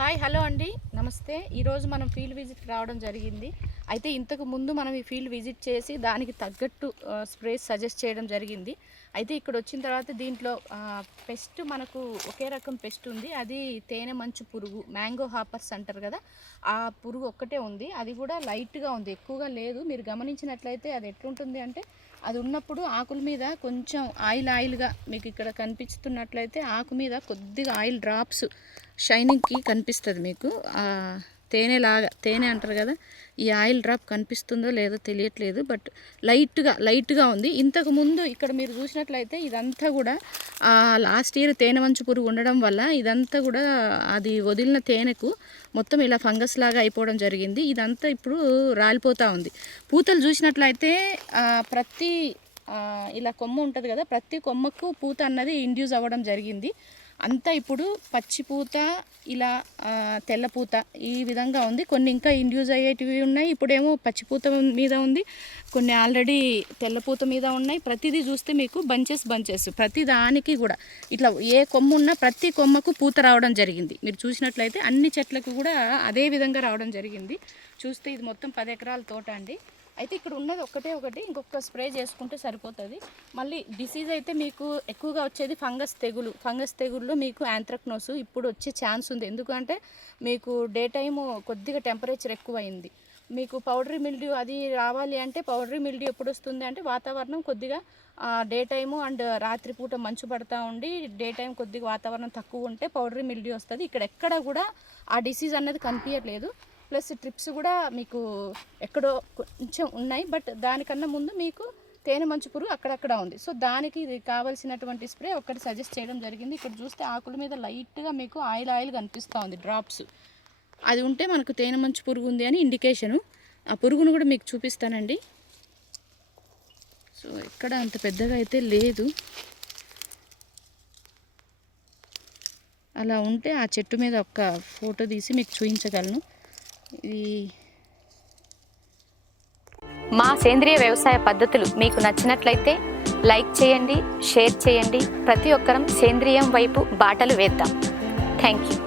Hi hello అండి, నమస్తే. ఈరోజు మనం ఫీల్డ్ విజిట్ రావడం జరిగింది. అయితే ఇంతకు ముందు మనం ఈ ఫీల్డ్ విజిట్ చేసి దానికి తగ్గట్టు స్ప్రేస్ సజెస్ట్ చేయడం జరిగింది. అయితే ఇక్కడ వచ్చిన తర్వాత దీంట్లో పెస్ట్ మనకు ఒకే రకం పెస్ట్ ఉంది. అది తేనె మంచు పురుగు, మ్యాంగో హాపర్స్ అంటారు కదా, ఆ పురుగు ఒక్కటే ఉంది. అది కూడా లైట్గా ఉంది, ఎక్కువగా లేదు. మీరు గమనించినట్లయితే అది ఎట్లుంటుంది అంటే, అది ఉన్నప్పుడు ఆకుల మీద కొంచెం ఆయిల్గా మీకు ఇక్కడ కనిపిస్తున్నట్లయితే ఆకు మీద కొద్దిగా ఆయిల్ డ్రాప్స్ షైనింగ్కి కనిపిస్తుంది మీకు. తేనె అంటారు కదా, ఈ ఆయిల్ డ్రాప్ కనిపిస్తుందో లేదో తెలియట్లేదు, బట్ లైట్గా ఉంది. ఇంతకు ముందు ఇక్కడ మీరు చూసినట్లయితే ఇదంతా కూడా లాస్ట్ ఇయర్ తేనె మంచు పురుగు ఉండడం వల్ల ఇదంతా కూడా అది వదిలిన తేనెకు మొత్తం ఇలా ఫంగస్ లాగా అయిపోవడం జరిగింది. ఇదంతా ఇప్పుడు రాలిపోతూ ఉంది. పూతలు చూసినట్లయితే ప్రతి ఇలా కొమ్మ ఉంటుంది కదా, ప్రతి కొమ్మకు పూత అన్నది ఇండ్యూస్ అవ్వడం జరిగింది. అంతా ఇప్పుడు పచ్చి పూత, ఇలా తెల్ల పూత ఈ విధంగా ఉంది. కొన్ని ఇంకా ఇండ్యూస్ అయ్యేటివి ఉన్నాయి. ఇప్పుడేమో పచ్చి పూత మీద ఉంది, కొన్ని ఆల్రెడీ తెల్ల పూత మీద ఉన్నాయి. ప్రతిదీ చూస్తే మీకు బంచెస్ ప్రతి దానికి కూడా ఇట్లా ఏ కొమ్మ ఉన్నా ప్రతి కొమ్మకు పూత రావడం జరిగింది. మీరు చూసినట్లయితే అన్ని చెట్లకు కూడా అదే విధంగా రావడం జరిగింది. చూస్తే ఇది మొత్తం 10 ఎకరాల తోట అండి. అయితే ఇక్కడ ఉన్నది ఒకటి, ఇంకొక స్ప్రే చేసుకుంటే సరిపోతుంది. మళ్ళీ డిసీజ్ అయితే మీకు ఎక్కువగా వచ్చేది ఫంగస్ తెగుల్లో మీకు యాంథ్రాక్నోస్ ఇప్పుడు వచ్చే ఛాన్స్ ఉంది. ఎందుకంటే మీకు డే టైము కొద్దిగా టెంపరేచర్ ఎక్కువైంది. మీకు పౌడరీ మిల్డ్యూ అది రావాలి అంటే, పౌడరీ మిల్డ్యూ ఎప్పుడు వస్తుంది అంటే వాతావరణం కొద్దిగా డే టైము అండ్ రాత్రిపూట మంచు పడతా ఉండి డే టైం కొద్దిగా వాతావరణం తక్కువ ఉంటే పౌడరీ మిల్డ్యూ వస్తుంది. ఇక్కడ ఎక్కడ కూడా ఆ డిసీజ్ అనేది కనిపించట్లేదు. ప్లస్ ట్రిప్స్ కూడా మీకు ఎక్కడో కొంచెం ఉన్నాయి, బట్ దానికన్నా ముందు మీకు తేనె మంచు పురుగు అక్కడక్కడ ఉంది. సో దానికి ఇది కావాల్సినటువంటి స్ప్రే ఒకటి సజెస్ట్ చేయడం జరిగింది. ఇక్కడ చూస్తే ఆకుల మీద లైట్గా మీకు ఆయిల్ కనిపిస్తూ ఉంది డ్రాప్స్. అది ఉంటే మనకు తేనె మంచు పురుగు ఉంది అని ఇండికేషను. ఆ పురుగును కూడా మీకు చూపిస్తానండి. సో ఎక్కడ అంత పెద్దగా అయితే లేదు. అలా ఉంటే ఆ చెట్టు మీద ఒక ఫోటో తీసి మీకు చూపించగలను. మా సేంద్రియ వ్యవసాయ పద్ధతులు మీకు నచ్చినట్లయితే లైక్ చేయండి, షేర్ చేయండి. ప్రతి ఒక్కరం సేంద్రియం వైపు బాటలు వేద్దాం. Thank you.